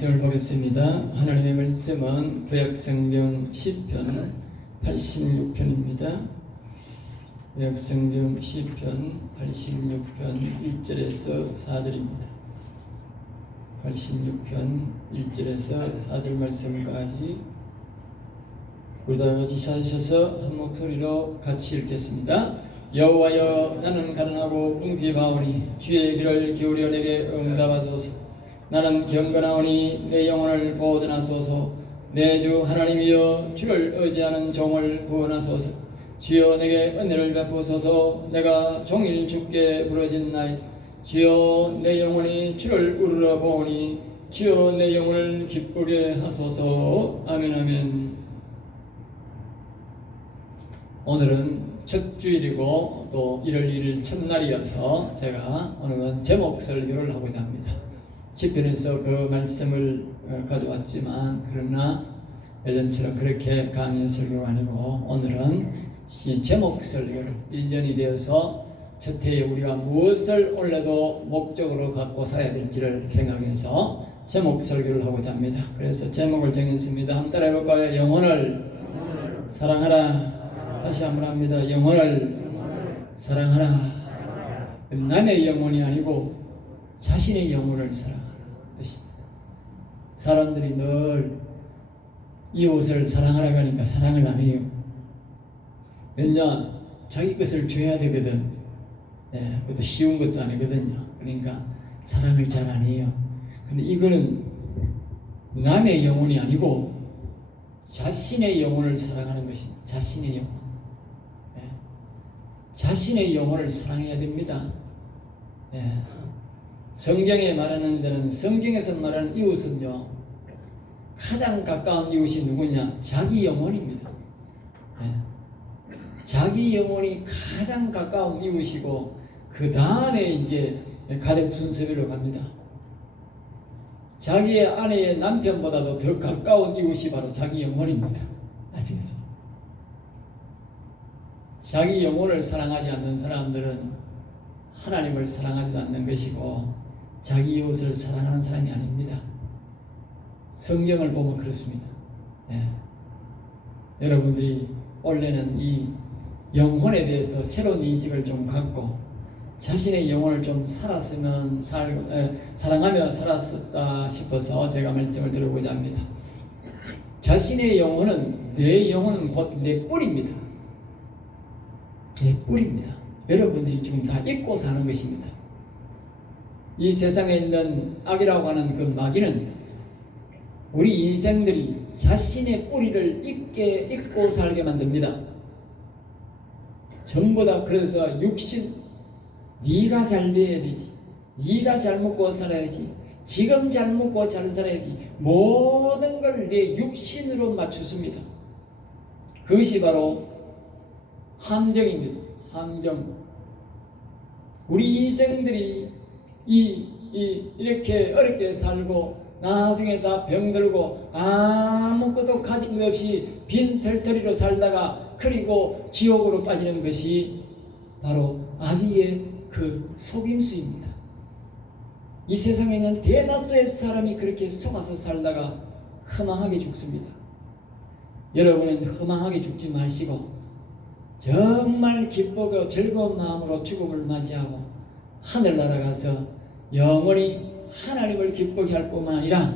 말씀을 보겠습니다. 하나님의 말씀은 구약성경 시편 86편입니다. 구약성경 시편 86편 1절에서 4절입니다. 86편 1절에서 4절 말씀까지 우리 다 같이 찾으셔서 한 목소리로 같이 읽겠습니다. 여호와여, 나는 가난하고 궁핍하오니 주의 귀를 기울여 내게 응답하소서. 나는 경건하오니 내 영혼을 보존하소서. 내 주 하나님이여, 주를 의지하는 종을 구원하소서. 주여, 내게 은혜를 베푸소서. 내가 종일 주께 부르짖나이다. 주여, 내 영혼이 주를 우러러 보오니 주여, 내 영혼을 기쁘게 하소서. 아멘. 아멘. 오늘은 첫 주일이고 또 1월 1일 첫날이어서 제가 오늘은 제목 설교를 하고자 합니다. 시편에서 그 말씀을 가져왔지만 그러나 예전처럼 그렇게 강의 설교가 아니고 오늘은 제목 설교를 1년이 되어서 첫 해에 우리가 무엇을 올해도 목적으로 갖고 살아야 될지를 생각해서 제목 설교를 하고자 합니다. 그래서 제목을 정했습니다. 한번 따라 해볼까요? 영혼을 사랑하라. 다시 한번 합니다. 영혼을 사랑하라. 남의 영혼이 아니고 자신의 영혼을 사랑하라 뜻입니다. 사람들이 늘 이웃을 사랑하라고 하니까 사랑을 안 해요. 왜냐? 자기 것을 줘야 되거든. 그것도 쉬운 것도 아니거든요. 그러니까 사랑을 잘 안 해요. 근데 이거는 남의 영혼이 아니고 자신의 영혼을 사랑하는 것입니다. 자신의 영혼. 자신의 영혼을 사랑해야 됩니다. 성경에 말하는 데는, 성경에서 말하는 이웃은요, 가장 가까운 이웃이 누구냐? 자기 영혼입니다. 자기 영혼이 가장 가까운 이웃이고 그 다음에 이제 가족 순서별로 갑니다. 자기의 아내의 남편보다도 더 가까운 이웃이 바로 자기 영혼입니다. 아시겠어요? 자기 영혼을 사랑하지 않는 사람들은 하나님을 사랑하지도 않는 것이고 자기 이웃을 사랑하는 사람이 아닙니다. 성경을 보면 그렇습니다. 여러분들이 원래는 이 영혼에 대해서 새로운 인식을 좀 갖고 자신의 영혼을 좀 사랑하며 살았었다 싶어서 제가 말씀을 드려보자 합니다. 자신의 영혼은, 내 영혼은 곧 내 뿔입니다. 내 뿔입니다. 여러분들이 지금 다 잊고 사는 것입니다. 이 세상에 있는 악이라고 하는 그 마귀는 우리 인생들이 자신의 뿌리를 잊고 살게 만듭니다. 전부 다 그래서 육신, 네가 잘 돼야 되지, 네가 잘 먹고 살아야지, 지금 잘 먹고 잘 살아야지, 모든 걸 내 육신으로 맞추습니다. 그것이 바로 함정입니다. 함정. 우리 인생들이 이렇게 어렵게 살고 나중에 다 병들고 아무것도 가진 것 없이 빈털터리로 살다가 그리고 지옥으로 빠지는 것이 바로 아비의 그 속임수입니다. 이 세상에 있는 대다수의 사람이 그렇게 속아서 살다가 허망하게 죽습니다. 여러분은 허망하게 죽지 마시고 정말 기쁘고 즐거운 마음으로 죽음을 맞이하고 하늘나라 가서 영원히 하나님을 기쁘게 할 뿐만 아니라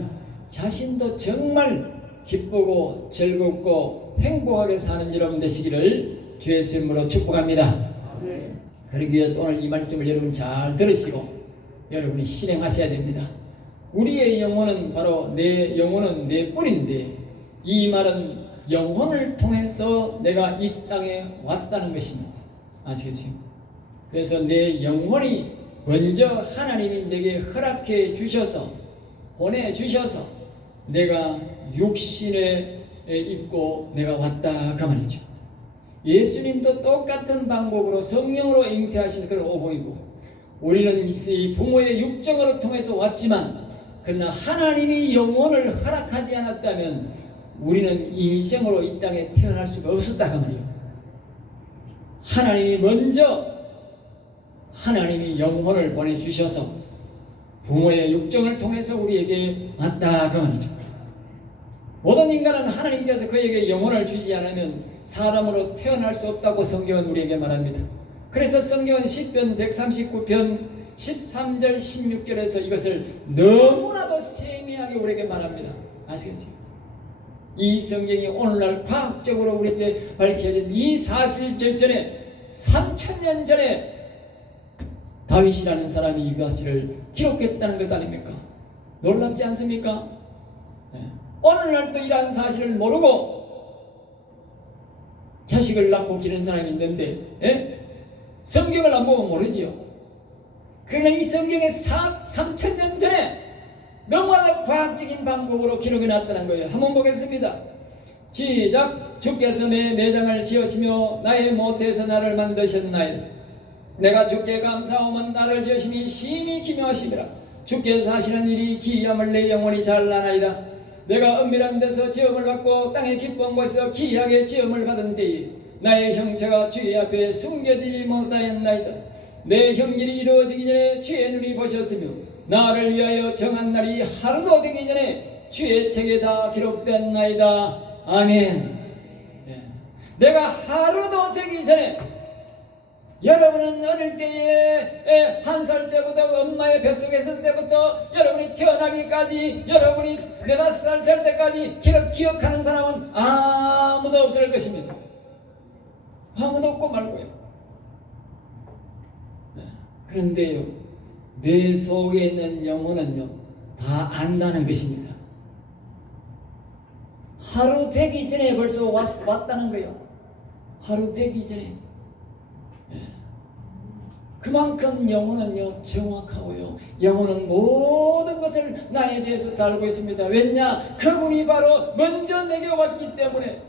자신도 정말 기쁘고 즐겁고 행복하게 사는 여러분 되시기를 주의 이름으로 축복합니다. 그러기 위해서 오늘 이 말씀을 여러분 잘 들으시고 여러분이 실행하셔야 됩니다. 우리의 영혼은 바로 내 영혼은 내 뿔인데 이 말은 영혼을 통해서 내가 이 땅에 왔다는 것입니다. 아시겠죠? 그래서 내 영혼이 먼저 하나님이 내게 허락해 주셔서 보내주셔서 내가 육신에 있고 내가 왔다 그 말이죠. 예수님도 똑같은 방법으로 성령으로 잉태하신 그런 오봉이고 우리는 이 부모의 육정으로 통해서 왔지만 그러나 하나님이 영혼을 허락하지 않았다면 우리는 인생으로 이 땅에 태어날 수가 없었다 그 말이에요. 하나님이 먼저 하나님이 영혼을 보내주셔서 부모의 육정을 통해서 우리에게 왔다 그 말이죠. 모든 인간은 하나님께서 그에게 영혼을 주지 않으면 사람으로 태어날 수 없다고 성경은 우리에게 말합니다. 그래서 성경은 시편 139편 13절 16절에서 이것을 너무나도 세미하게 우리에게 말합니다. 아시겠어요? 이 성경이 오늘날 과학적으로 우리에게 밝혀진 이 사실 전에 3000년 전에 다윗이라는 사람이 이것을 기록했다는 것 아닙니까? 놀랍지 않습니까? 네. 오늘날도 이러한 사실을 모르고 자식을 낳고 기르는 사람이 있는데, 예? 성경을 안 보면 모르지요. 그러나 이 성경에 3000년 전에 너무나 과학적인 방법으로 기록해 놨다는 거예요. 한번 보겠습니다. 시작. 주께서 내 내장을 지으시며 나의 모태에서 나를 만드셨나이다. 내가 주께 감사하면 나를 지으심이 심히 기묘하시더라. 주께서 하시는 일이 기이함을 내 영혼이 잘 아나이다. 내가 은밀한 데서 지음을 받고 땅의 깊은 곳에서 기이하게 지음을 받은 때에 나의 형체가 주의 앞에 숨겨지지 못하였나이다. 내 형질이 이루어지기 전에 주의 눈이 보셨으며 나를 위하여 정한 날이 하루도 되기 전에 주의 책에 다 기록됐나이다. 아멘. 네. 내가 하루도 되기 전에, 여러분은 어릴 때에 1살 때부터 엄마의 뱃속에 있을 때부터 여러분이 태어나기까지, 여러분이 4-5살 될 때까지 기억하는 사람은 아무도 없을 것입니다. 아무도 없고 말고요. 네. 그런데요, 내 속에 있는 영혼은요 다 안다는 것입니다. 하루 되기 전에 벌써 왔다는 거예요. 하루 되기 전에. 그만큼 영혼은요 정확하고요, 영혼은 모든 것을 나에 대해서 다 알고 있습니다. 왜냐? 그분이 바로 먼저 내게 왔기 때문에.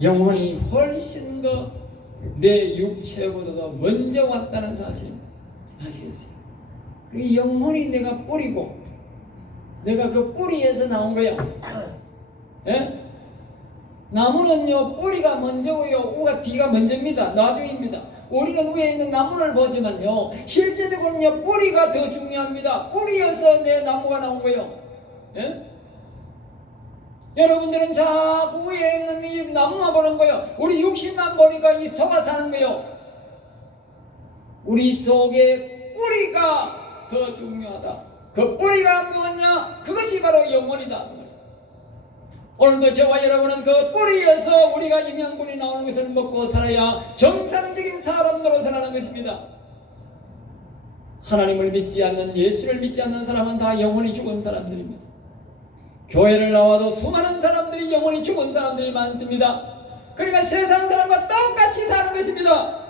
영혼이 훨씬 더 내 육체보다도 먼저 왔다는 사실 아시겠어요? 이 영혼이 내가 뿌리고 내가 그 뿌리에서 나온 거야. 예? 나무는요 뿌리가 먼저고요 우가 뒤가 먼저입니다. 나중입니다. 우리는 위에 있는 나무를 보지만요 실제적으로는요 뿌리가 더 중요합니다. 뿌리에서 내 나무가 나온 거예요. 예? 여러분들은 자꾸 위에 있는 이 나무만 보는 거예요. 우리 육신만 보니까 이 속아 사는 거예요. 우리 속에 뿌리가 더 중요하다. 그 뿌리가 무엇냐? 그것이 바로 영혼이다. 오늘도 저와 여러분은 그 뿌리에서 우리가 영양분이 나오는 것을 먹고 살아야 정상적인 사람으로 살아가는 것입니다. 하나님을 믿지 않는, 예수를 믿지 않는 사람은 다 영혼이 죽은 사람들입니다. 교회를 나와도 수많은 사람들이 영혼이 죽은 사람들이 많습니다. 그러니까 세상 사람과 똑같이 사는 것입니다.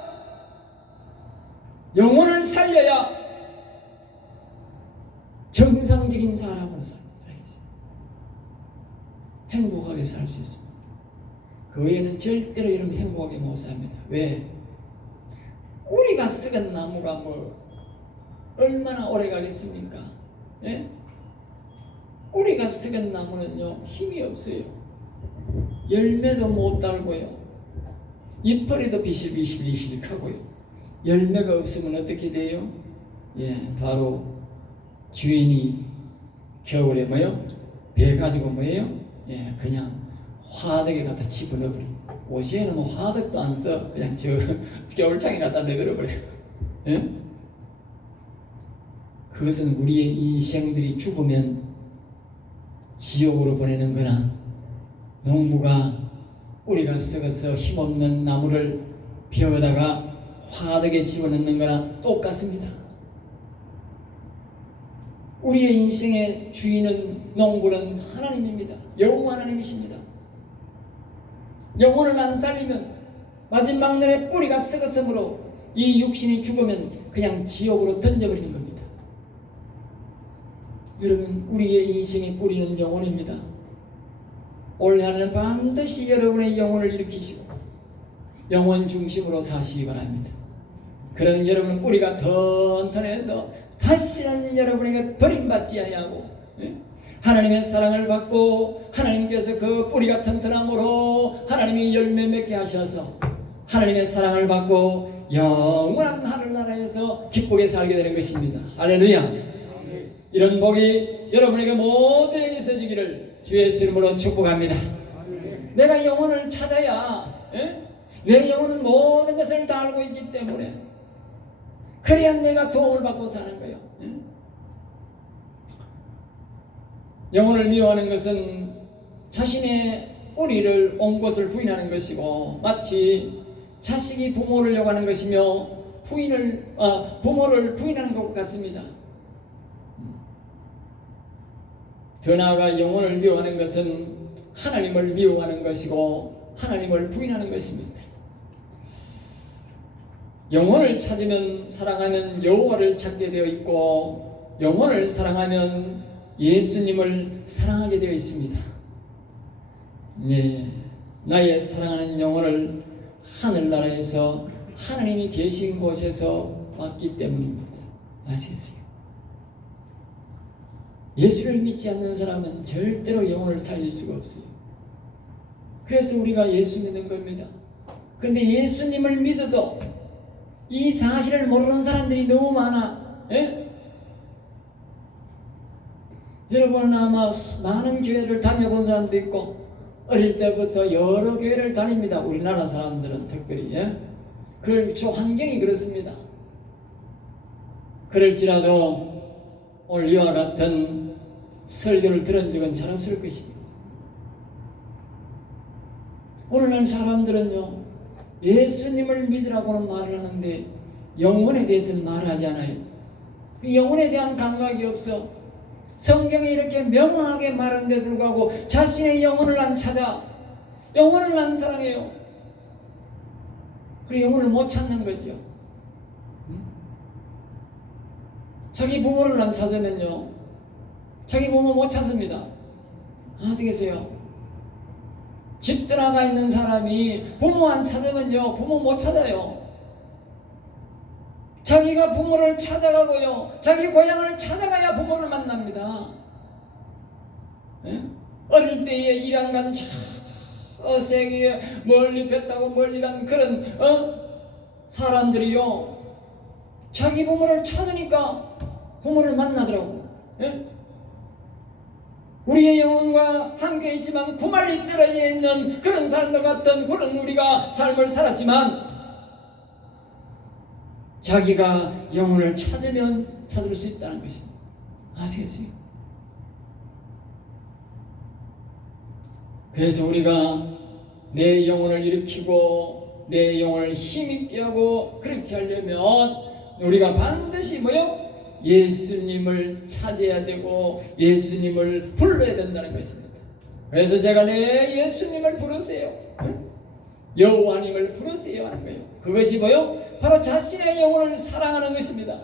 영혼을 살려야 정상적인 사람으로 살아야겠습니다. 행복하게 살 수 있습니다. 그 외에는 절대로 여러분 행복하게 못 삽니다. 왜? 우리가 썩은 나무가 뭐 얼마나 오래 가겠습니까? 예? 뿌리가 썩은 나무는요 힘이 없어요. 열매도 못 달고요, 잎뿌리도 비실비실하고요. 열매가 없으면 어떻게 돼요? 예, 바로 주인이 겨울에 뭐요? 배 가지고 뭐예요? 예, 그냥 화덕에 갖다 집어넣어버려. 옷에는 뭐 화덕도 안 써. 그냥 저 겨울창에 갖다 내버려버려요. 예? 그것은 우리의 인생들이 죽으면 지옥으로 보내는 거나, 농부가 뿌리가 썩어서 힘없는 나무를 베어다가 화덕에 집어넣는 거나 똑같습니다. 우리의 인생의 주인은, 농부는 하나님입니다. 여호와 하나님이십니다. 영혼을 안 살리면 마지막 날에 뿌리가 썩었으므로 이 육신이 죽으면 그냥 지옥으로 던져버리는 겁니다. 여러분, 우리의 인생의 뿌리는 영혼입니다. 올 한해는 반드시 여러분의 영혼을 일으키시고 영혼 중심으로 사시기 바랍니다. 그런 여러분 뿌리가 튼튼해서 다시는 여러분에게 버림받지 아니하고, 하나님의 사랑을 받고 하나님께서 그 뿌리가 튼튼함으로 하나님이 열매 맺게 하셔서 하나님의 사랑을 받고 영원한 하늘나라에서 기쁘게 살게 되는 것입니다. 할렐루야. 이런 복이 여러분에게 모두에게 있어지기를 주 예수 이름으로 축복합니다. 내가 영혼을 찾아야 내 영혼은 모든 것을 다 알고 있기 때문에 그래야 내가 도움을 받고 사는 거예요. 영혼을 미워하는 것은 자신의 뿌리를 온 곳을 부인하는 것이고 마치 자식이 부모를 욕하는 것이며 부모를 부인하는 것 같습니다. 더 나아가 영혼을 미워하는 것은 하나님을 미워하는 것이고 하나님을 부인하는 것입니다. 영혼을 찾으면 사랑하면 여호와를 찾게 되어 있고 영혼을 사랑하면 예수님을 사랑하게 되어 있습니다. 나의 사랑하는 영혼을 하늘나라에서 하나님이 계신 곳에서 왔기 때문입니다. 아시겠어요? 예수를 믿지 않는 사람은 절대로 영혼을 살릴 수가 없어요. 그래서 우리가 예수 믿는 겁니다. 그런데 예수님을 믿어도 이 사실을 모르는 사람들이 너무 많아. 여러분은 아마 많은 교회를 다녀본 사람도 있고 어릴 때부터 여러 교회를 다닙니다. 우리나라 사람들은 특별히 그럴 환경이 그렇습니다. 그럴지라도 오늘 이와 같은 설교를 들은 적은 자랑스러울 것입니다. 오늘날 사람들은요 예수님을 믿으라고는 말을 하는데 영혼에 대해서는 말하지 않아요. 영혼에 대한 감각이 없어. 성경에 이렇게 명확하게 말하는데 불구하고 자신의 영혼을 안 찾아 영혼을 안 사랑해요. 그리고 영혼을 못 찾는 거죠. 자기 부모를 안 찾으면요 자기 부모 못 찾습니다. 아시겠어요? 집 떠나가 있는 사람이 부모 안 찾으면요 부모 못 찾아요. 자기가 부모를 찾아가고요 자기 고향을 찾아가야 부모를 만납니다. 어릴 때에 일양 간 세계에 멀리 배 타고 멀리 간 그런 사람들이요 자기 부모를 찾으니까 부모를 만나더라고. 우리의 영혼과 함께 있지만 구말리 떨어져 있는 그런 사람들 같은 그런 우리가 삶을 살았지만 자기가 영혼을 찾으면 찾을 수 있다는 것입니다. 아시겠어요? 그래서 우리가 내 영혼을 일으키고 내 영혼을 힘있게 하고 그렇게 하려면 우리가 반드시 예수님을 찾아야 되고 예수님을 불러야 된다는 것입니다. 그래서 제가 내 예수님을 부르세요. 여호와님을 부르세요 하는 거예요. 그것이 바로 자신의 영혼을 사랑하는 것입니다.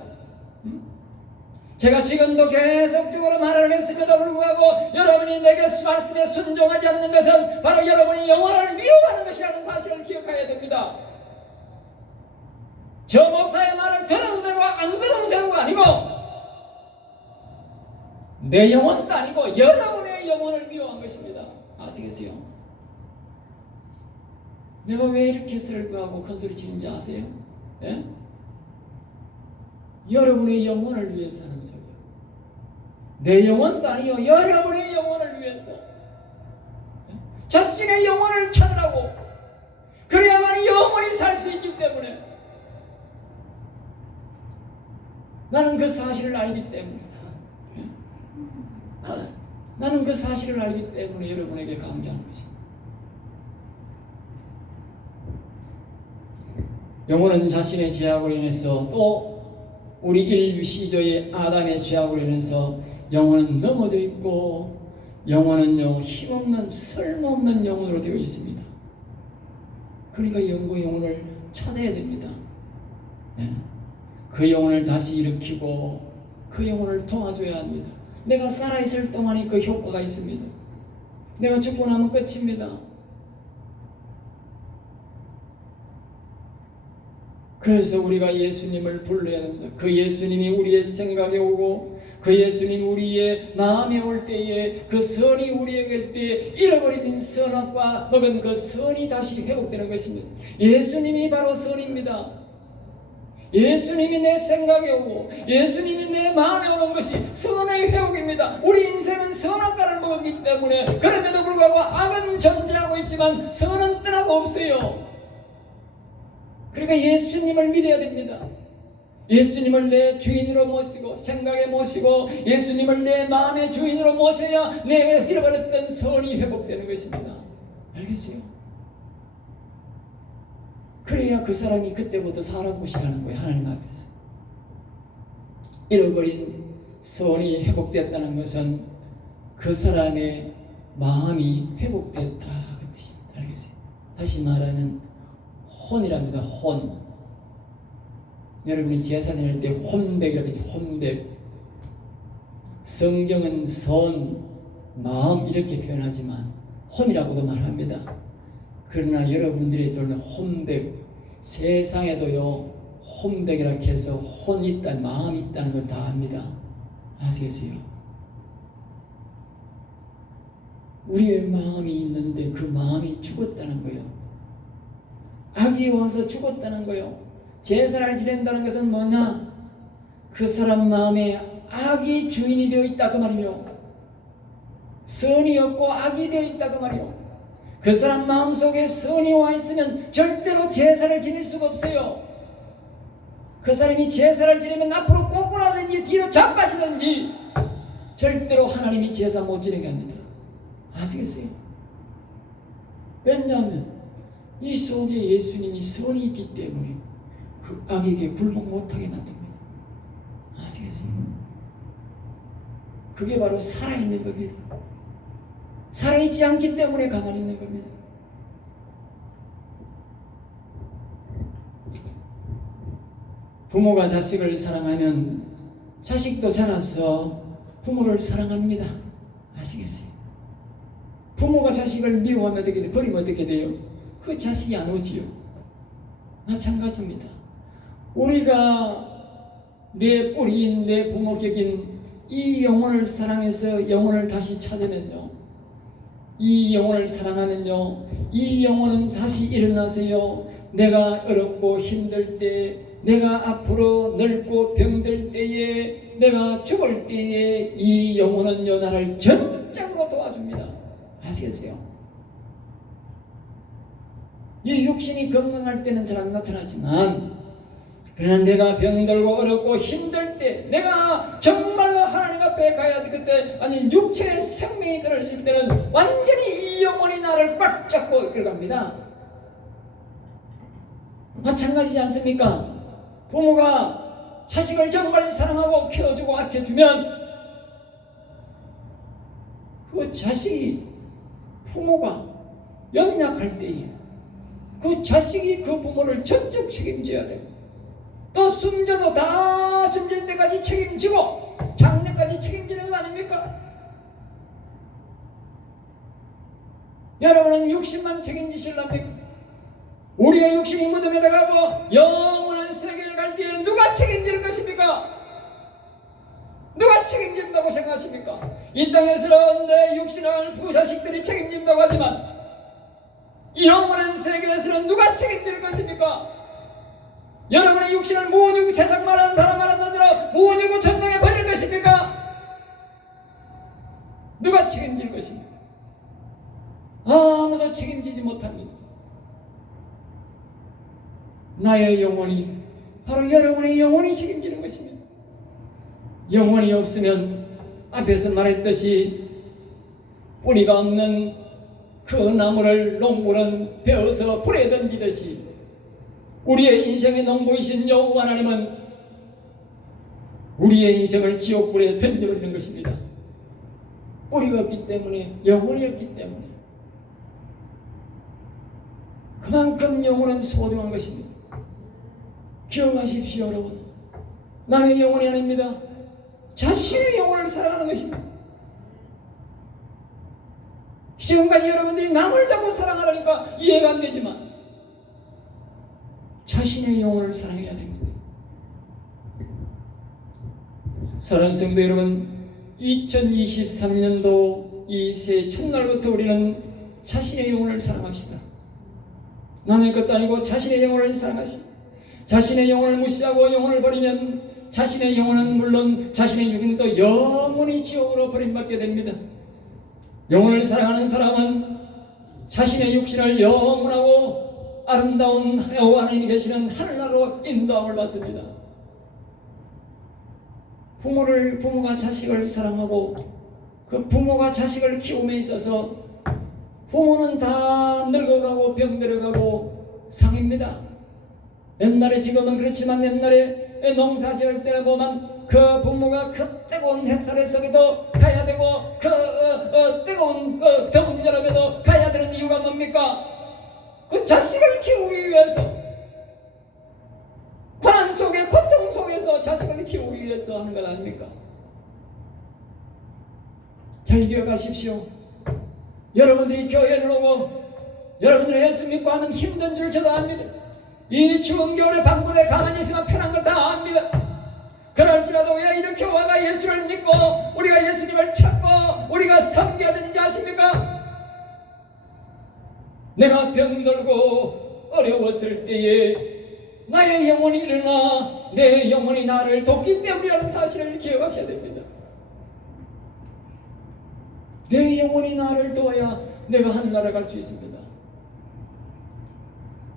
제가 지금도 계속적으로 말을 했음에도 불구하고 여러분이 내게 말씀에 순종하지 않는 것은 바로 여러분이 영혼을 미워하는 것이라는 사실을 기억해야 됩니다. 저 목사의 말을 들어도 되고 안 들어도 되고가 아니고 내 영혼도 아니고 여러분의 영혼을 미워한 것입니다. 아시겠어요? 내가 왜 이렇게 슬퍼하고 큰소리 치는지 아세요? 여러분의 영혼을 위해서 하는 소리예요. 내 영혼도 아니요 여러분의 영혼을 위해서 자신의 영혼을 찾으라고. 그래야만 영혼이 살 수 있기 때문에 나는 그 사실을 알기 때문에 나는 그 사실을 알기 때문에 여러분에게 강조하는 것입니다. 영혼은 자신의 죄악으로 인해서 또 우리 인류 시조의 아담의 죄악으로 인해서 영혼은 넘어져 있고 영혼은요 힘없는 쓸모없는 영혼으로 되어 있습니다. 그러니까 영혼을 찾아야 됩니다. 그 영혼을 다시 일으키고 그 영혼을 도와줘야 합니다. 내가 살아있을 동안이 그 효과가 있습니다. 내가 죽고 나면 끝입니다. 그래서 우리가 예수님을 불러야 된다. 그 예수님이 우리의 생각에 오고 그 예수님이 우리의 마음에 올 때에 그 선이 우리에게 올 때에 잃어버린 선악과 먹은 그 선이 다시 회복되는 것입니다. 예수님이 바로 선입니다. 예수님이 내 생각에 오고 예수님이 내 마음에 오는 것이 선의 회복입니다. 우리 인생은 선악과를 먹었기 때문에 그럼에도 불구하고 악은 존재하고 있지만 선은 떠나고 없어요. 그러니까 예수님을 믿어야 됩니다. 예수님을 내 주인으로 모시고 생각에 모시고 예수님을 내 마음의 주인으로 모셔야 내가 잃어버렸던 선이 회복되는 것입니다. 알겠어요? 그래야 그 사람이 그때부터 살아보고 시작하는 거예요. 하나님 앞에서. 잃어버린 선이 회복됐다는 것은 그 사람의 마음이 회복됐다 그 뜻입니다. 알겠어요? 다시 말하면 혼이랍니다. 혼. 여러분이 제사 지낼 때 혼백이라고 하죠. 혼백. 성경은 선, 마음 이렇게 표현하지만 혼이라고도 말합니다. 그러나 여러분들이 들은 혼백, 세상에도요 혼백이라고 해서 혼이 있다, 마음이 있다는 걸 다 압니다. 아시겠어요? 우리의 마음이 있는데 그 마음이 죽었다는 거예요. 악이 와서 죽었다는 거예요. 제사를 지낸다는 것은 뭐냐? 그 사람 마음에 악이 주인이 되어 있다 그 말이요. 선이 없고 악이 되어 있다 그 말이요. 그 사람 마음속에 선이 와 있으면 절대로 제사를 지낼 수가 없어요. 그 사람이 제사를 지내면 앞으로 꼬꾸라든지 뒤로 자빠지든지 절대로 하나님이 제사 못 지내게 합니다. 아시겠어요? 왜냐하면 이 속에 예수님이 선이 있기 때문에 그 악에게 굴복 못하게 만듭니다. 아시겠어요? 그게 바로 살아있는 겁니다. 살아있지 않기 때문에 가만히 있는 겁니다. 부모가 자식을 사랑하면 자식도 자라서 부모를 사랑합니다. 아시겠어요? 부모가 자식을 미워하면 어떻게 돼요? 버리면 어떻게 돼요? 그 자식이 안 오지요. 마찬가지입니다. 우리가 내 뿌리인 내 부모 격인 이 영혼을 사랑해서 영혼을 다시 찾으면요, 이 영혼을 사랑하면요, 이 영혼은 다시 일어나세요. 내가 어렵고 힘들 때, 내가 앞으로 늙고 병들 때에, 내가 죽을 때에 이 영혼은요 나를 전적으로 도와줍니다. 아시겠어요? 이 육신이 건강할 때는 잘 안 나타나지만, 그러나 내가 병들고 어렵고 힘들 때, 내가 정말로 하나님 앞에 가야지, 그때 아니 육체의 생명이 떨어질 때는 완전히 이 영혼이 나를 꽉 잡고 들어갑니다. 마찬가지지 않습니까? 부모가 자식을 정말 사랑하고 키워주고 아껴주면 그 자식이 부모가 연약할 때에 그 자식이 그 부모를 전적 책임져야 돼요. 또 숨져도 다 숨질 때까지 책임지고 장래까지 책임지는 거 아닙니까? 여러분은 육신만 책임지실랍니까? 우리의 육신이 무덤에 들어가고 영원한 세계에 갈 때에 누가 책임질 것입니까? 누가 책임진다고 생각하십니까? 이 땅에서는 내 육신을 부자식들이 책임진다고 하지만 영원한 세계에서는 누가 책임질 것입니까? 여러분의 육신을 모으고 세상 말하는 사람 말하는 대로 모으고 천당에 버릴 것입니까? 누가 책임질 것입니까? 아무도 책임지지 못합니다. 나의 영혼이 바로 여러분의 영혼이 책임지는 것입니다. 영혼이 없으면 앞에서 말했듯이 뿌리가 없는 그 나무를 농부는 베어서 불에 던지듯이 우리의 인생의 농부이신 여호와 하나님은 우리의 인생을 지옥불에 던져버리는 것입니다. 뿌리가 없기 때문에, 영혼이 없기 때문에. 그만큼 영혼은 소중한 것입니다. 기억하십시오, 여러분. 남의 영혼이 아닙니다. 자신의 영혼을 사랑하는 것입니다. 지금까지 여러분들이 남을 자꾸 사랑하려니까 이해가 안 되지만 자신의 영혼을 사랑해야 됩니다. 사랑하는 성도 여러분, 2023년도 이 새해 첫날부터 우리는 자신의 영혼을 사랑합시다. 남의 것도 아니고 자신의 영혼을 사랑하십시오. 자신의 영혼을 무시하고 영혼을 버리면 자신의 영혼은 물론 자신의 육인도 영원히 지옥으로 버림받게 됩니다. 영혼을 사랑하는 사람은 자신의 육신을 영원하고 아름다운 여호와 하나님이 계시는 하늘나라로 인도함을 받습니다. 부모가 자식을 사랑하고 그 부모가 자식을 키움에 있어서 부모는 다 늙어가고 병들어가고 상입니다. 옛날에 지금은 그렇지만 옛날에 농사 지을 때 보면 그 부모가 그 뜨거운 햇살에 속에도 가야 되고 그 뜨거운 더운 여름에도 가야 되는 이유가 뭡니까? 그 자식을 키우기 위해서, 고난 속에 고통 속에서 자식을 키우기 위해서 하는 것 아닙니까? 잘 기억하십시오. 여러분들이 교회를 오고 여러분들이 예수 믿고 하는 힘든 줄 저도 압니다. 이 추운 겨울에 방문에 가만히 있으면 편한 걸 다 압니다. 그럴지라도 왜 이렇게 와가 예수를 믿고 우리가 예수님을 찾고 우리가 섬겨야 되는지 아십니까? 내가 병들고 어려웠을 때에 나의 영혼이 일어나 내 영혼이 나를 돕기 때문이라는 사실을 기억하셔야 됩니다. 내 영혼이 나를 도와야 내가 하늘나라 갈 수 있습니다.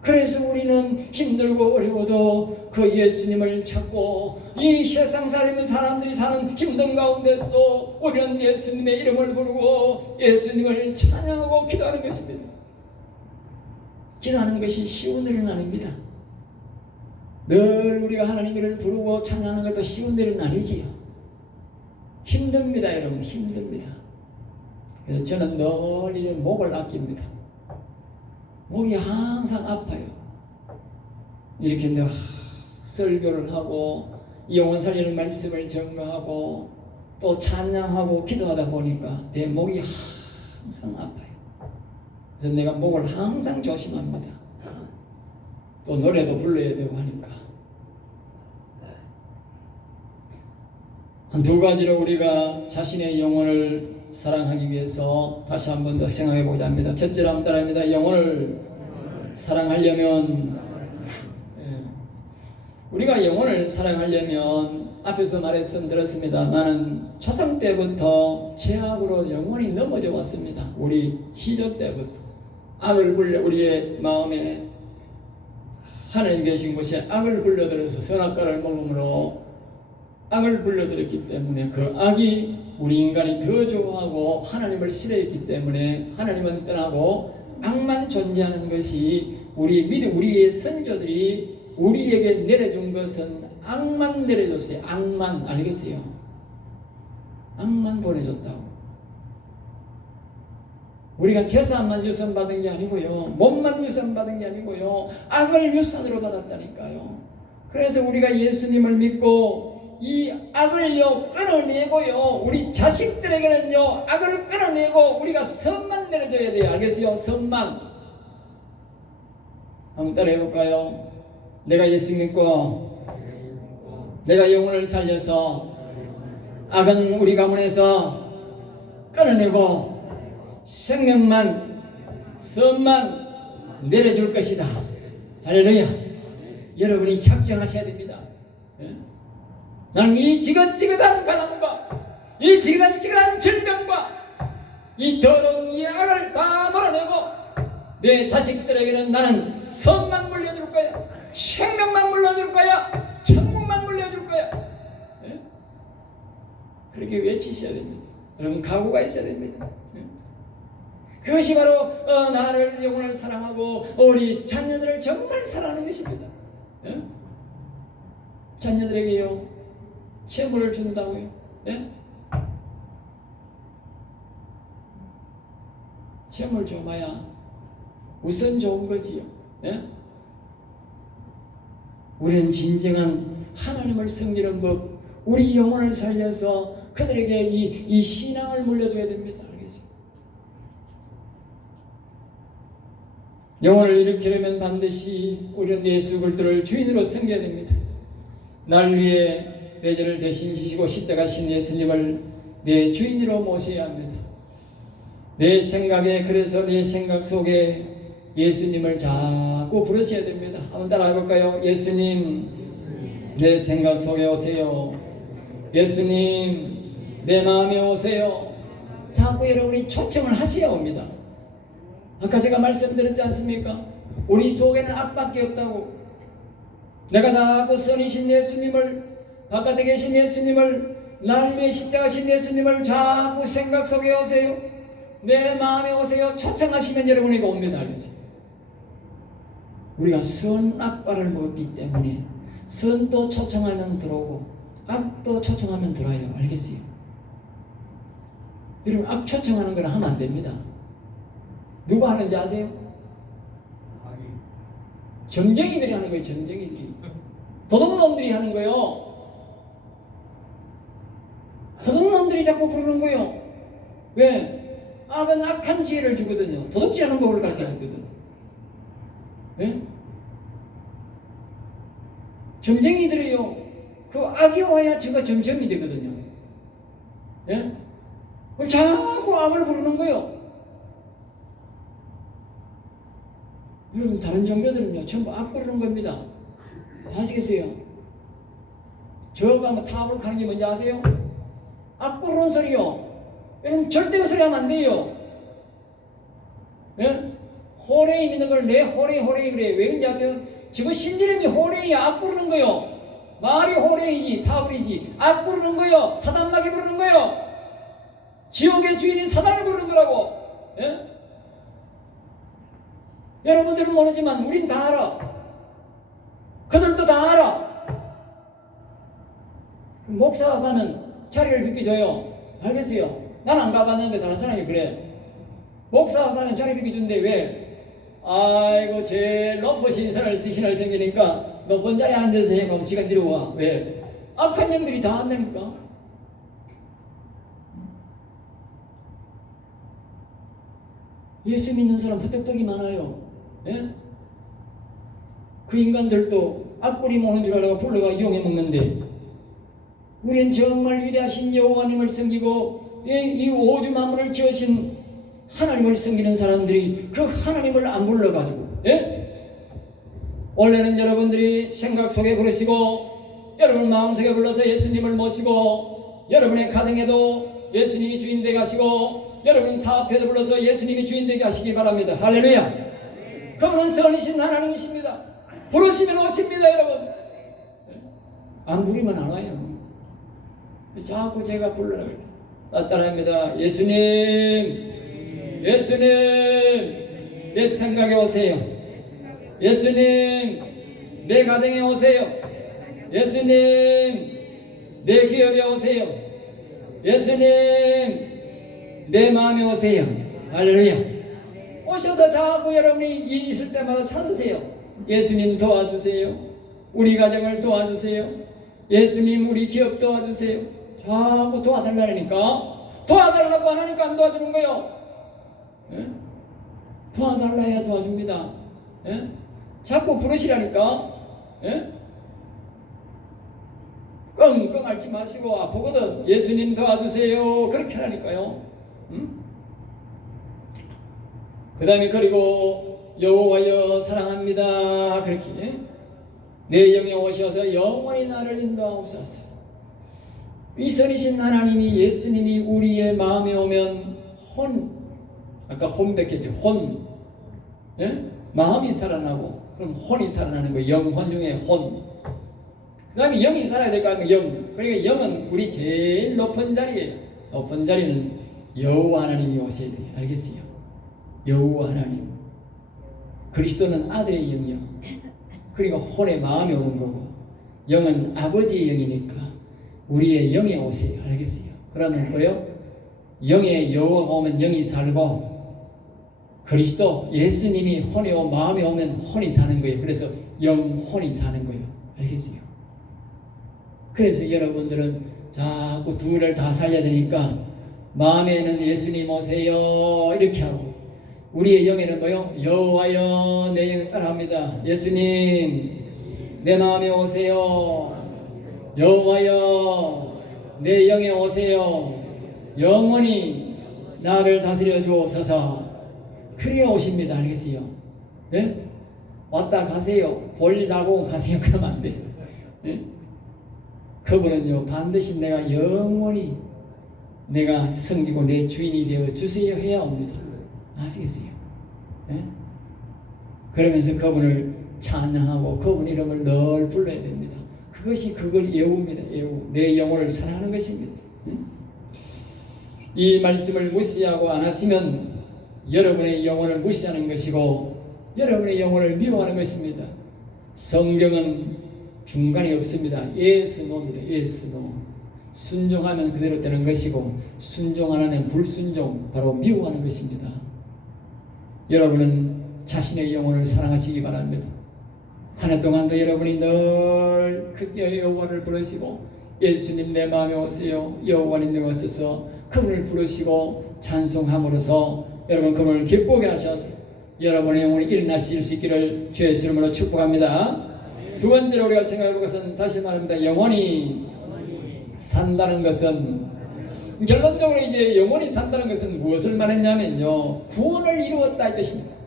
그래서 우리는 힘들고 어려워도 그 예수님을 찾고 이 세상 살아있는 사람들이 사는 힘든 가운데서도 우리는 예수님의 이름을 부르고 예수님을 찬양하고 기도하는 것입니다. 기도하는 것이 쉬운 일은 아닙니다. 늘 우리가 하나님 이름을 부르고 찬양하는 것도 쉬운 일은 아니지요. 힘듭니다. 여러분, 힘듭니다. 그래서 저는 늘 이 목을 아낍니다. 목이 항상 아파요. 이렇게 내가 설교를 하고 영혼 살리는 말씀을 증거하고 또 찬양하고 기도하다 보니까 내 목이 항상 아파요. 그래서 내가 목을 항상 조심합니다. 또 노래도 불러야 되고 하니까. 한 두 가지로 우리가 자신의 영혼을 사랑하기 위해서 다시 한 번 더 생각해 보자 합니다. 첫째로 한번 따라합니다. 영혼을 사랑하려면, 우리가 영혼을 사랑하려면 앞에서 말씀드렸습니다만은 초상 때부터 죄악으로 영혼이 넘어져 왔습니다. 우리 시조 때부터 악을 불려 우리의 마음에 하나님 계신 곳에 악을 불려들어서 선악과를 먹음으로 악을 불려들었기 때문에 그 악이 우리 인간이 더 좋아하고 하나님을 싫어했기 때문에 하나님은 떠나고 악만 존재하는 것이 우리의 선조들이 우리에게 내려준 것은 악만 내려줬어요. 악만, 알겠어요? 악만 보내줬다고. 우리가 재산만 유산받은 게 아니고요, 몸만 유산받은 게 아니고요, 악을 유산으로 받았다니까요. 그래서 우리가 예수님을 믿고 이 악을요 끊어내고요, 우리 자식들에게는요 악을 끊어내고 우리가 선만 내려줘야 돼요. 알겠어요? 선만. 한번 따라해 볼까요? 내가 예수 믿고 내가 영혼을 살려서 악은 우리 가문에서 끊어내고 생명만, 선만 내려줄 것이다. 할렐루야. 여러분이 작정하셔야 됩니다. 나는 이 지긋지긋한 가난과 이 지긋지긋한 질병과 이 더러운 이 악을 다 몰아내고 내 자식들에게는 나는 선만 물려줄 거야, 생명만 물려줄 거야, 천국만 물려줄 거야. 그렇게 외치셔야 됩니다. 여러분, 각오가 있어야 됩니다. 그것이 바로 나를, 영혼을 사랑하고 우리 자녀들을 정말 사랑하는 것입니다. 자녀들에게요 채무를 준다고요? 예? 채무를 줘봐야 우선 좋은 거지요. 예? 우리는 진정한 하나님을 섬기는 법, 우리 영혼을 살려서 그들에게 이 신앙을 물려줘야 됩니다. 알겠어요? 영혼을 일으키려면 반드시 우리는 예수 그리스도를 주인으로 섬겨야 됩니다. 날 위해 내 죄를 대신 지시고 십자가신 예수님을 내 주인으로 모셔야 합니다. 내 생각에, 그래서 내 생각 속에 예수님을 자꾸 자꾸 부르셔야 됩니다. 한번 따라 해볼까요? 예수님, 내 생각 속에 오세요. 예수님, 내 마음에 오세요. 자꾸 여러분이 초청을 하셔야 옵니다. 아까 제가 말씀드렸지 않습니까? 우리 속에는 악밖에 없다고. 내가 자꾸 선이신 예수님을, 바깥에 계신 예수님을, 날 위해 십자가신 예수님을 자꾸 생각 속에 오세요. 내 마음에 오세요. 초청하시면 여러분에게 옵니다. 알겠어요? 우리가 선악과를 먹기 때문에 선도 초청하면 들어오고 악도 초청하면 들어와요. 알겠어요? 여러분, 악 초청하는 건 하면 안 됩니다. 누가 하는지 아세요? 점쟁이들이 하는 거예요. 점쟁이들이. 도둑놈들이 하는 거예요. 도둑놈들이 자꾸 부르는 거예요. 왜? 악은 악한 지혜를 주거든요. 도둑질하는 법을 가르쳐 주거든. 예? 점쟁이들이요, 그 악이 와야 저가 점점이 되거든요. 예? 자꾸 악을 부르는 거예요. 여러분, 다른 종교들은요 전부 악 부르는 겁니다. 아시겠어요? 저가 뭐 타압을 가는 게 뭔지 아세요? 악 부르는 소리요. 여러분, 절대 그 소리 하면 안 돼요. 예? 호레이 믿는 걸 내 호레이 그래. 왜 그런지 아세요? 저거 신이름이 호레이야. 악 부르는 거요. 말이 호레이지, 타불이지. 악 부르는 거요. 사단마귀 부르는 거요. 지옥의 주인인 사단을 부르는 거라고. 예? 여러분들은 모르지만 우린 다 알아. 그들도 다 알아. 목사가 가면 자리를 비켜줘요. 알겠어요? 난 안 가봤는데 다른 사람이 그래. 목사가 가면 자리 비켜준대. 왜? 아이고, 제일 높으신 신을 생기니까 높은 자리에 앉아서 해. 그럼 지가 내려와. 왜? 악한 영들이 다 한다니까. 예수 믿는 사람 버떡떡이 많아요. 예? 그 인간들도 악뿌리 모는 줄 알아가 불러가 이용해 먹는데, 우리는 정말 위대하신 여호와님을 섬기고 이 우주 만물을 지으신 하나님을 섬기는 사람들이 그 하나님을 안 불러가지고, 예? 원래는 여러분들이 생각 속에 부르시고 여러분 마음속에 불러서 예수님을 모시고, 여러분의 가정에도 예수님이 주인 되게 하시고, 여러분 사업에도 불러서 예수님이 주인 되게 하시기 바랍니다. 할렐루야. 그분은 선이신 하나님이십니다. 부르시면 오십니다. 여러분, 안 부르면 안 와요. 자꾸 제가 불러라 그래요. 따라합니다. 예수님, 예수님, 내 생각에 오세요. 예수님, 내 가정에 오세요. 예수님, 내 기업에 오세요. 예수님, 내 마음에 오세요. 할렐루야. 오셔서 자꾸 여러분이 일 있을 때마다 찾으세요. 예수님 도와주세요. 우리 가정을 도와주세요. 예수님, 우리 기업 도와주세요. 자꾸 도와달라니까. 도와달라고 안 하니까 안 도와주는 거예요. 예? 도와달라야 도와줍니다. 예? 자꾸 부르시라니까. 예? 끙끙 앓지 마시고, 아프거든 예수님 도와주세요. 그렇게 하라니까요. 그 다음에 그리고 여호와여 사랑합니다. 그렇게, 예? 내 영에 오셔서 영원히 나를 인도하옵소서. 이 선이신 하나님이, 예수님이 우리의 마음에 오면 아까 혼백했죠. 예? 마음이 살아나고, 그럼 혼이 살아나는 거예요. 영혼 중에 혼. 그 다음에 영이 살아야 될 거 아니에요. 영. 그러니까 영은 우리 제일 높은 자리예요. 높은 자리는 여호와 하나님이 오셔야 돼요. 알겠어요? 여호와 하나님. 그리스도는 아들의 영이요. 그리고 혼의 마음이 오는 거고, 영은 아버지의 영이니까 우리의 영에 오세요. 알겠어요? 그러면 뭐예요? 영에 여호와가 오면 영이 살고, 그리스도 예수님이 혼에 오면, 마음에 오면 혼이 사는 거예요. 그래서 영혼이 사는 거예요. 알겠어요? 그래서 여러분들은 자꾸 둘을 다 살려야 되니까 마음에는 예수님 오세요 이렇게 하고, 우리의 영에는 뭐요? 여호와여 내 영을 따라합니다. 예수님 내 마음에 오세요. 여호와여 내 영에 오세요. 영원히 나를 다스려 주옵소서. 그래야 오십니다. 알겠어요? 네? 왔다 가세요. 볼 자고 가세요. 그러면 안 돼요. 예? 그분은요 반드시 내가 영원히 내가 섬기고 내 주인이 되어 주세요 해야 옵니다. 아시겠어요? 예? 그러면서 그분을 찬양하고 그분 이름을 늘 불러야 됩니다. 그것이 그걸 예우입니다. 예우. 내 영혼을 사랑하는 것입니다. 이 말씀을 무시하고 안 하시면 여러분의 영혼을 무시하는 것이고 여러분의 영혼을 미워하는 것입니다. 성경은 중간이 없습니다. yes, no입니다. yes, no. 순종하면 그대로 되는 것이고 순종 안 하면 불순종, 바로 미워하는 것입니다. 여러분은 자신의 영혼을 사랑하시기 바랍니다. 한 해 동안도 여러분이 늘 크게 여호와를 부르시고 예수님 내 마음에 오세요. 여호와님 내 오셔서 그분을 부르시고 찬송함으로써 여러분 그분을 기쁘게 하셔서 여러분의 영혼이 일어나실 수 있기를 주의 이름으로 축복합니다. 두 번째로 우리가 생각할 것은 다시 말합니다. 영혼이 산다는 것은 결론적으로 이제 영혼이 산다는 것은 무엇을 말했냐면요 구원을 이루었다 이 뜻입니다.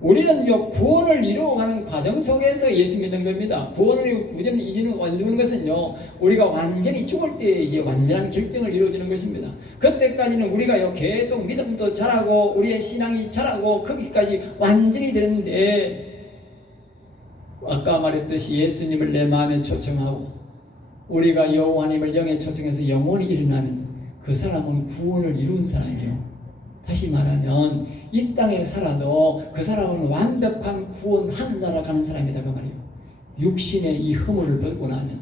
우리는 구원을 이루어가는 과정 속에서 예수 믿는 겁니다. 구원을 이루는 것은요 우리가 완전히 죽을 때 이제 완전한 결정을 이루어지는 것입니다. 그때까지는 우리가 계속 믿음도 자라고 우리의 신앙이 자라고 거기까지 완전히 되는데 아까 말했듯이 예수님을 내 마음에 초청하고 우리가 여호와님을 영에 초청해서 영원히 일어나면 그 사람은 구원을 이룬 사람이에요. 다시 말하면 이 땅에 살아도 그 사람은 완벽한 구원한 나라 가는 사람이다 그 말이에요. 육신의 이 허물을 벗고 나면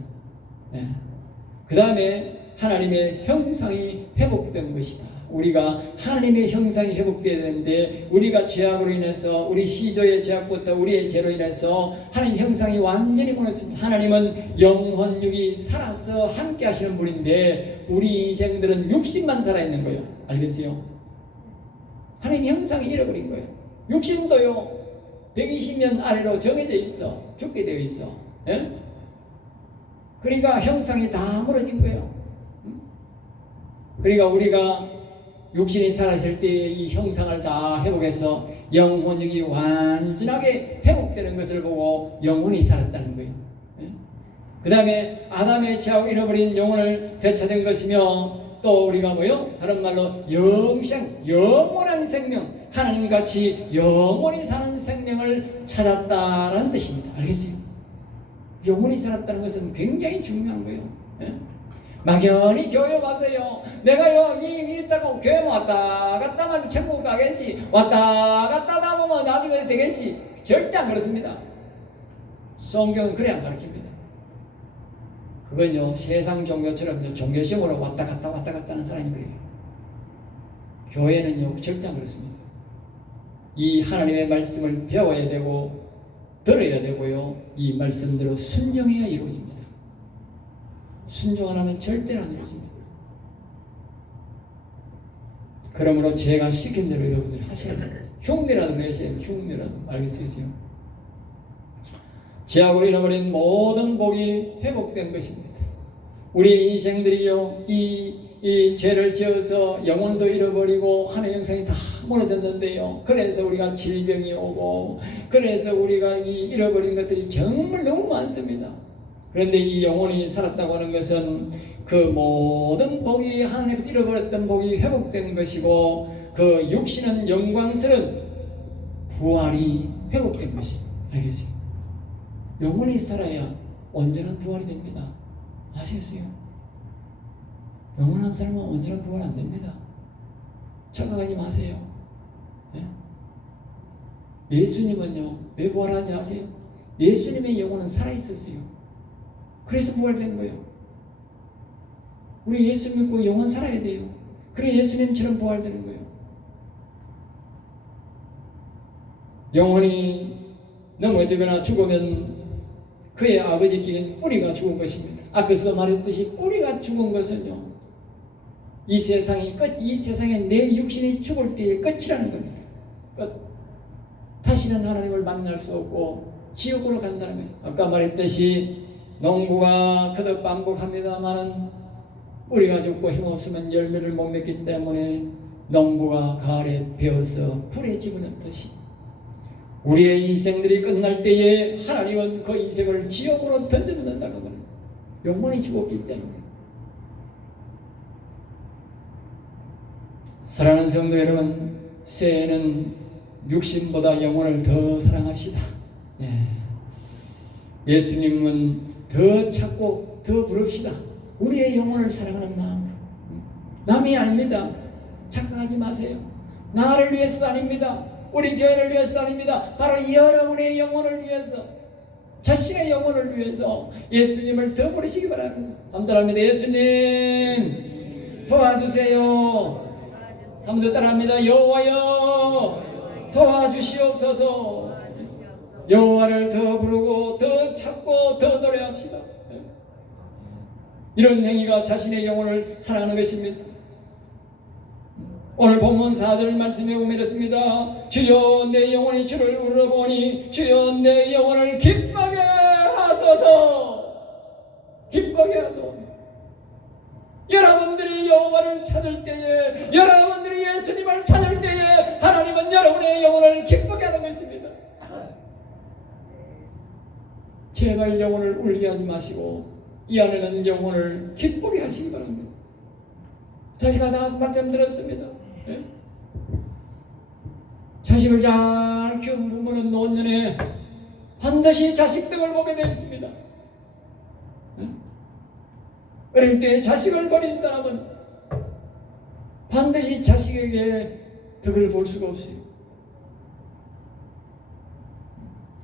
그 다음에 하나님의 형상이 회복된 것이다. 우리가 하나님의 형상이 회복되어야 되는데 우리가 죄악으로 인해서 우리 시조의 죄악부터 우리의 죄로 인해서 하나님 형상이 완전히 무너졌습니다. 하나님은 영혼육이 살아서 함께 하시는 분인데 우리 인생들은 육신만 살아있는 거예요. 알겠어요? 하나님 형상이 잃어버린 거예요. 육신도요 120년 아래로 정해져 있어. 죽게 되어 있어. 예? 그러니까 형상이 다 무너진 거예요. 그러니까 우리가 육신이 살았을 때 이 형상을 다 회복해서 영혼력이 완전하게 회복되는 것을 보고 영혼이 살았다는 거예요. 예? 그 다음에 아담의 죄하고 잃어버린 영혼을 되찾은 것이며 또 우리가 뭐요? 다른 말로 영원한 생명, 하나님같이 영원히 사는 생명을 찾았다라는 뜻입니다. 알겠어요? 영원히 살았다는 것은 굉장히 중요한 거예요. 예? 막연히 교회 와서요 내가 여기 있다가 교회 왔다 갔다 하면 천국 가겠지 왔다 갔다 하다 보면 나중에 되겠지 절대 안 그렇습니다. 성경은 그래 안 가르칩니다. 그건요 세상 종교처럼 종교심으로 왔다 갔다 하는 사람이 그래요. 교회는요 절대 안 그렇습니다. 이 하나님의 말씀을 배워야 되고 들어야 되고요 이 말씀대로 순종해야 이루어집니다. 순종 안 하면 절대로 안 이루어집니다. 그러므로 제가 시킨 대로 여러분들이 하셔야 됩니다. 흉내라도 내셔야 돼요. 흉내라도. 알겠으세요? 죄악으로 잃어버린 모든 복이 회복된 것입니다. 우리 인생들이요 이 죄를 지어서 영혼도 잃어버리고 하나님의 형상이 다 무너졌는데요 그래서 우리가 질병이 오고 그래서 우리가 이 잃어버린 것들이 정말 너무 많습니다. 그런데 이 영혼이 살았다고 하는 것은 그 모든 복이 하나님께서 잃어버렸던 복이 회복된 것이고 그 육신은 영광스러운 부활이 회복된 것입니다. 알겠어요? 영혼이 살아야 온전한 부활이 됩니다. 아시겠어요? 영원한 사람은 온전한 부활 안 됩니다. 착각하지 마세요. 예? 예수님은요 왜 부활하는지 아세요? 예수님의 영혼은 살아있었어요. 그래서 부활된 거예요. 우리 예수 믿고 영원 살아야 돼요. 그래 예수님처럼 부활되는 거예요. 영혼이 넘어지거나 죽으면 그의 아버지께 뿌리가 죽은 것입니다. 앞에서 말했듯이 뿌리가 죽은 것은요 이 세상이 끝, 이 세상에 내 육신이 죽을 때의 끝이라는 겁니다. 끝. 다시는 하나님을 만날 수 없고 지옥으로 간다는 거예요. 아까 말했듯이 농부가 거듭 반복합니다만 뿌리가 죽고 힘없으면 열매를 못 맺기 때문에 농부가 가을에 베어서 불에 집어넣듯이 우리의 인생들이 끝날 때에 하나님은 그 인생을 지옥으로 던져놓는다고 합니다. 영원히 죽었기 때문에. 사랑하는 성도 여러분, 새해에는 육신보다 영혼을 더 사랑합시다. 예수님은 더 찾고 더 부릅시다. 우리의 영혼을 사랑하는 마음으로. 남이 아닙니다. 착각하지 마세요. 나를 위해서도 아닙니다. 우리 교회를 위해서도 아닙니다. 바로 여러분의 영혼을 위해서, 자신의 영혼을 위해서 예수님을 더 부르시기 바랍니다. 감사합니다. 예수님 도와주세요. 한 번 더 따라합니다. 여호와여 도와주시옵소서. 여호와를 더 부르고 더 찾고 더 노래합시다. 이런 행위가 자신의 영혼을 사랑하는 것입니다. 오늘 본문 4절 말씀에 보면 이렇습니다. 주여 내 영혼이 주를 우러보니 주여 내 영혼을 기쁘게 하소서. 기쁘게 하소서. 여러분들이 여호와를 찾을 때에, 여러분들이 예수님을 찾을 때에 하나님은 여러분의 영혼을 기쁘게 하는 것입니다. 제발 영혼을 울게 하지 마시고 이 안에는 영혼을 기쁘게 하시기 바랍니다. 자기가 다 말씀드렸습니다. 자식을 잘 키운 부모는 노년에 반드시 자식 덕을 보게 되어 있습니다. 어릴 때 자식을 버린 사람은 반드시 자식에게 덕을 볼 수가 없어요.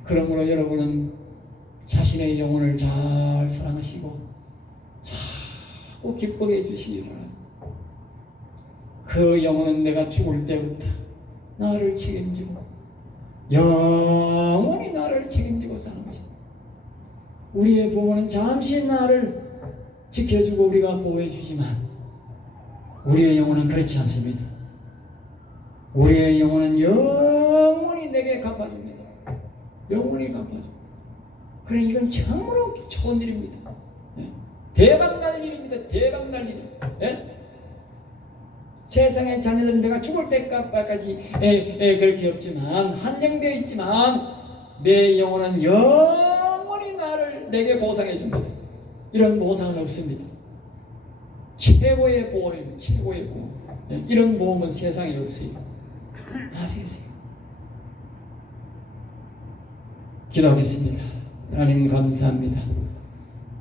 그러므로 여러분은 자신의 영혼을 잘 사랑하시고 자꾸 기쁘게 해주시기 바랍니다. 그 영혼은 내가 죽을 때부터 나를 책임지고 영원히 나를 책임지고 사는 것입니다. 우리의 부모는 잠시 나를 지켜주고 우리가 보호해주지만 우리의 영혼은 그렇지 않습니다. 우리의 영혼은 영원히 내게 갚아줍니다. 영원히 갚아줍니다. 그래, 이건 참으로 좋은 일입니다. 대박 날 일입니다. 대박 날 일입니다. 세상의 자녀들은 내가 죽을 때까지 그렇게 없지만, 한정되어 있지만 내 영혼은 영원히 내게 보상해 줍니다. 이런 보상은 없습니다. 최고의 보험입니다. 최고의 보험. 이런 보험은 세상에 없어요. 아시겠어요? 기도하겠습니다. 하나님 감사합니다.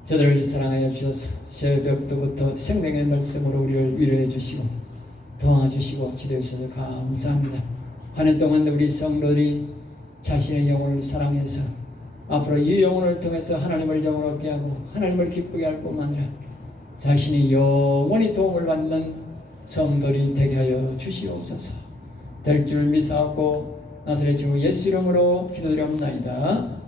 저들을 사랑하여 주셔서 새벽부터 생명의 말씀으로 우리를 위로해 주시고 도와주시고 지도해 주셔서 감사합니다. 한 해 동안 우리 성도들이 자신의 영혼을 사랑해서 앞으로 이 영혼을 통해서 하나님을 영원하게 하고 하나님을 기쁘게 할 뿐만 아니라 자신이 영원히 도움을 받는 성도들이 되게 하여 주시옵소서. 될 줄 믿사옵고 나사렛 주 예수 이름으로 기도드리옵나이다.